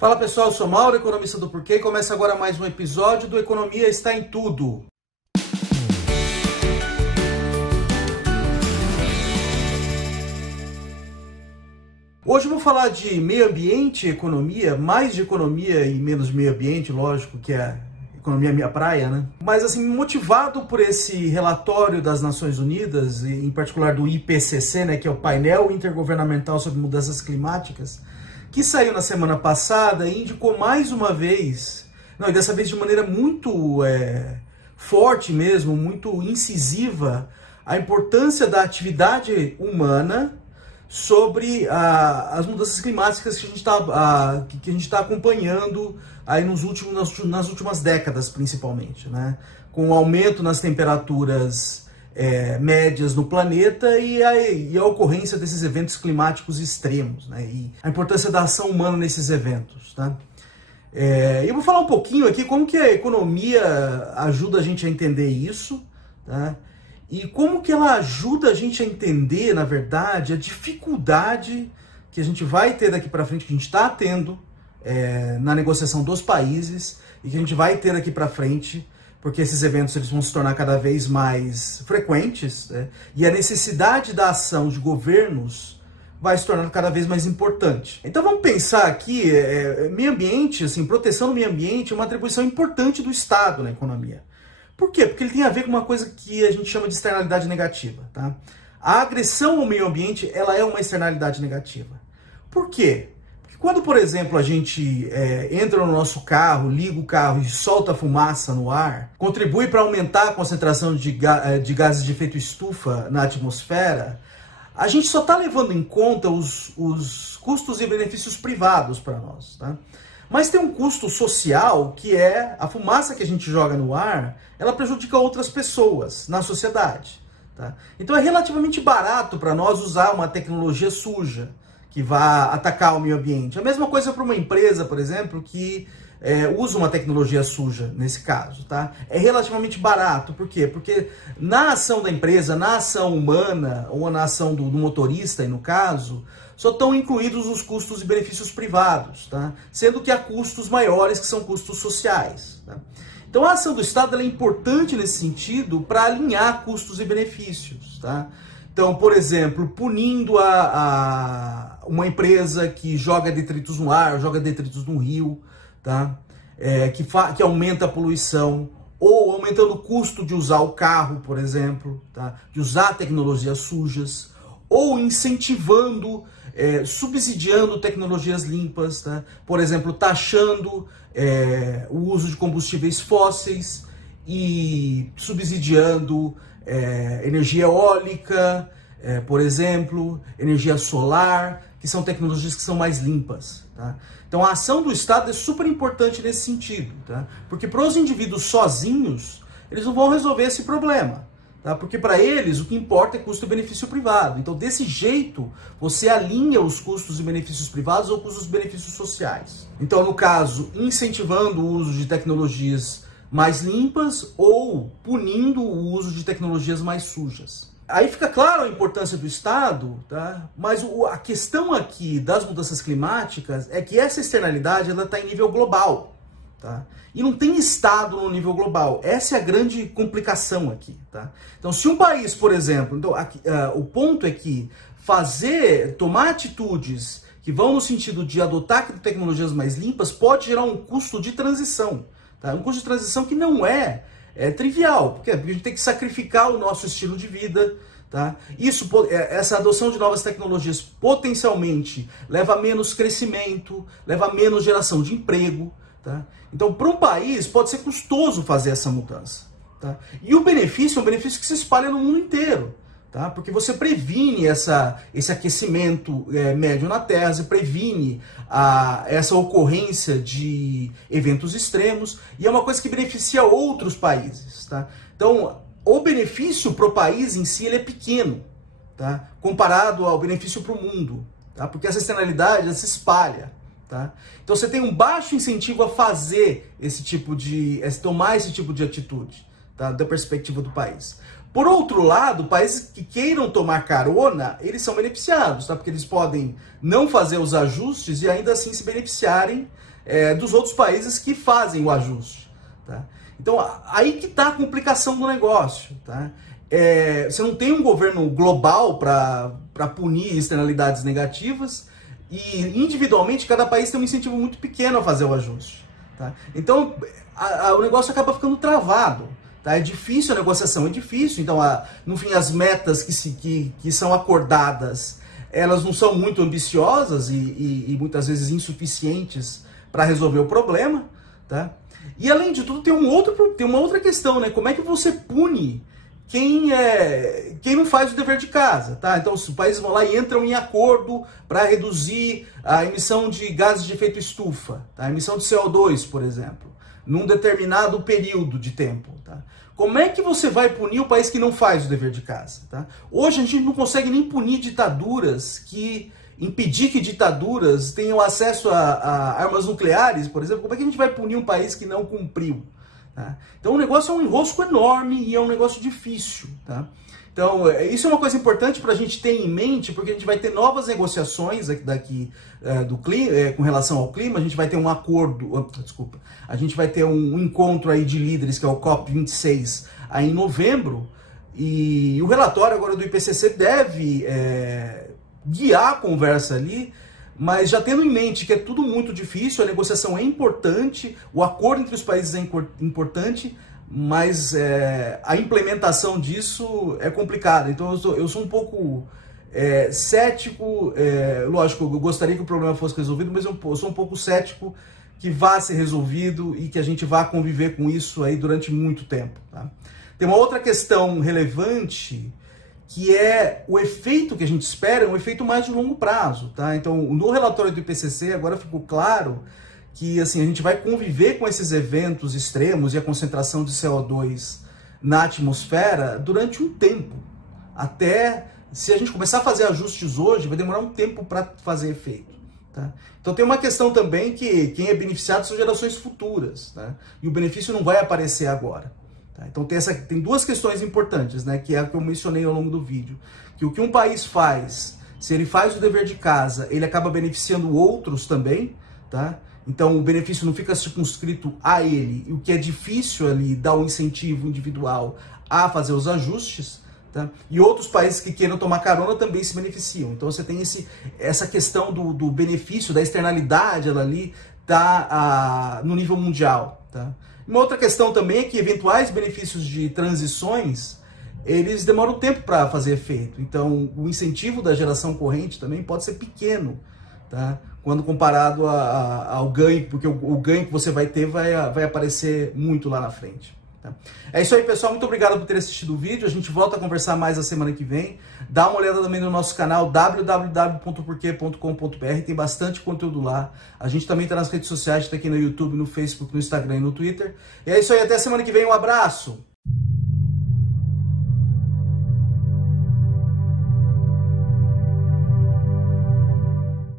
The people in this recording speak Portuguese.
Fala pessoal, eu sou Mauro, economista do Porquê, e começa agora mais um episódio do Economia Está em Tudo. Hoje eu vou falar de meio ambiente e economia, mais de economia e menos meio ambiente, lógico que a economia é minha praia, né? Mas assim, motivado por esse relatório das Nações Unidas, e em particular do IPCC, né, que é o Painel Intergovernamental sobre Mudanças Climáticas, que saiu na semana passada e indicou mais uma vez, e dessa vez de maneira muito forte mesmo, muito incisiva, a importância da atividade humana sobre as mudanças climáticas que a gente está acompanhando aí nas últimas décadas, principalmente, né? Com o aumento nas temperaturas médias no planeta e a ocorrência desses eventos climáticos extremos, né? E a importância da ação humana nesses eventos, tá? Eu vou falar um pouquinho aqui como que a economia ajuda a gente a entender isso, tá? E como que ela ajuda a gente a entender, na verdade, a dificuldade que a gente vai ter daqui para frente, que a gente está tendo na negociação dos países e que a gente vai ter daqui para frente, porque esses eventos eles vão se tornar cada vez mais frequentes, né? E a necessidade da ação de governos vai se tornar cada vez mais importante. Então vamos pensar aqui, meio ambiente, assim, proteção do meio ambiente é uma atribuição importante do Estado na economia. Por quê? Porque ele tem a ver com uma coisa que a gente chama de externalidade negativa, tá? A agressão ao meio ambiente, ela é uma externalidade negativa. Por quê? Quando, por exemplo, a gente entra no nosso carro, liga o carro e solta fumaça no ar, contribui para aumentar a concentração de gases de efeito estufa na atmosfera, a gente só está levando em conta os custos e benefícios privados para nós, tá? Mas tem um custo social que é a fumaça que a gente joga no ar, ela prejudica outras pessoas na sociedade, tá? Então é relativamente barato para nós usar uma tecnologia suja que vai atacar o meio ambiente. A mesma coisa para uma empresa, por exemplo, que usa uma tecnologia suja, nesse caso, tá? É relativamente barato. Por quê? Porque na ação da empresa, na ação humana, ou na ação do motorista, no caso, só estão incluídos os custos e benefícios privados, tá? Sendo que há custos maiores, que são custos sociais, tá? Então a ação do Estado ela é importante nesse sentido para alinhar custos e benefícios, tá? Então, por exemplo, punindo uma empresa que joga detritos no ar, joga detritos no rio, tá? Que aumenta a poluição, ou aumentando o custo de usar o carro, por exemplo, tá? De usar tecnologias sujas, ou incentivando, subsidiando tecnologias limpas, tá? Por exemplo, taxando o uso de combustíveis fósseis e subsidiando energia eólica, por exemplo, energia solar, que são tecnologias que são mais limpas, tá? Então a ação do Estado é super importante nesse sentido, tá? Porque para os indivíduos sozinhos, eles não vão resolver esse problema, tá? Porque para eles o que importa é custo e benefício privado. Então desse jeito você alinha os custos e benefícios privados ou custos e benefícios sociais. Então no caso, incentivando o uso de tecnologias mais limpas ou punindo o uso de tecnologias mais sujas. Aí fica claro a importância do Estado, tá? Mas a questão aqui das mudanças climáticas é que essa externalidade ela está em nível global, tá? E não tem Estado no nível global. Essa é a grande complicação aqui, tá? Então, se um país, por exemplo, então, o ponto é que tomar atitudes que vão no sentido de adotar tecnologias mais limpas pode gerar um custo de transição. Tá? Um custo de transição que não é trivial, porque a gente tem que sacrificar o nosso estilo de vida, tá? Essa adoção de novas tecnologias potencialmente leva a menos crescimento, leva a menos geração de emprego, tá? Então, para um país, pode ser custoso fazer essa mudança, tá? E o benefício é um benefício que se espalha no mundo inteiro, tá? Porque você previne esse aquecimento médio na Terra, você previne essa ocorrência de eventos extremos, e é uma coisa que beneficia outros países, tá? Então, o benefício para o país em si ele é pequeno, tá? Comparado ao benefício para o mundo, tá? Porque essa externalidade ela se espalha, tá? Então você tem um baixo incentivo a fazer tomar esse tipo de atitude, tá? Da perspectiva do país. Por outro lado, países que queiram tomar carona, eles são beneficiados, tá? Porque eles podem não fazer os ajustes e ainda assim se beneficiarem dos outros países que fazem o ajuste. Tá? Então, aí que está a complicação do negócio. Tá? Você não tem um governo global para punir externalidades negativas e, individualmente, cada país tem um incentivo muito pequeno a fazer o ajuste. Tá? Então, o negócio acaba ficando travado. Tá? É difícil a negociação, é difícil. Então, no fim, as metas que são acordadas, elas não são muito ambiciosas e muitas vezes insuficientes para resolver o problema. Tá? E, além de tudo, tem uma outra questão, né? Como é que você pune quem não faz o dever de casa? Tá? Então, os países vão lá e entram em acordo para reduzir a emissão de gases de efeito estufa, tá? A emissão de CO2, por exemplo, num determinado período de tempo. Tá? Como é que você vai punir o país que não faz o dever de casa? Tá? Hoje a gente não consegue nem punir ditaduras impedir que ditaduras tenham acesso a armas nucleares, por exemplo. Como é que a gente vai punir um país que não cumpriu? Tá? Então o negócio é um enrosco enorme e é um negócio difícil. Tá? Então isso é uma coisa importante para a gente ter em mente, porque a gente vai ter novas negociações daqui do clima, com relação ao clima. A gente vai ter um acordo, a gente vai ter um encontro aí de líderes, que é o COP26, aí em novembro, e o relatório agora do IPCC deve guiar a conversa ali, mas já tendo em mente que é tudo muito difícil, a negociação é importante, o acordo entre os países é importante, mas a implementação disso é complicada. Então eu sou um pouco cético, lógico, eu gostaria que o problema fosse resolvido, mas eu sou um pouco cético que vá ser resolvido e que a gente vá conviver com isso aí durante muito tempo. Tá? Tem uma outra questão relevante, que é o efeito que a gente espera, um efeito mais de longo prazo. Tá? Então, no relatório do IPCC, agora ficou claro que assim, a gente vai conviver com esses eventos extremos e a concentração de CO2 na atmosfera durante um tempo. Até, se a gente começar a fazer ajustes hoje, vai demorar um tempo para fazer efeito. Tá? Então tem uma questão também que quem é beneficiado são gerações futuras. Tá? E o benefício não vai aparecer agora. Então tem duas questões importantes, né, que é a que eu mencionei ao longo do vídeo, que o que um país faz, se ele faz o dever de casa, ele acaba beneficiando outros também, tá? Então o benefício não fica circunscrito a ele, e o que é difícil ali dar um incentivo individual a fazer os ajustes, tá? E outros países que queiram tomar carona também se beneficiam. Então você tem essa questão do benefício, da externalidade, ela ali tá no nível mundial, tá? Uma outra questão também é que eventuais benefícios de transições, eles demoram tempo para fazer efeito. Então, o incentivo da geração corrente também pode ser pequeno, tá? Quando comparado ao ganho, porque o ganho que você vai ter vai aparecer muito lá na frente. Tá? É isso aí, pessoal. Muito obrigado por ter assistido o vídeo. A gente volta a conversar mais a semana que vem. Dá uma olhada também no nosso canal www.porquê.com.br. Tem bastante conteúdo lá. A gente também está nas redes sociais, está aqui no YouTube, no Facebook, no Instagram e no Twitter. E é isso aí. Até a semana que vem. Um abraço!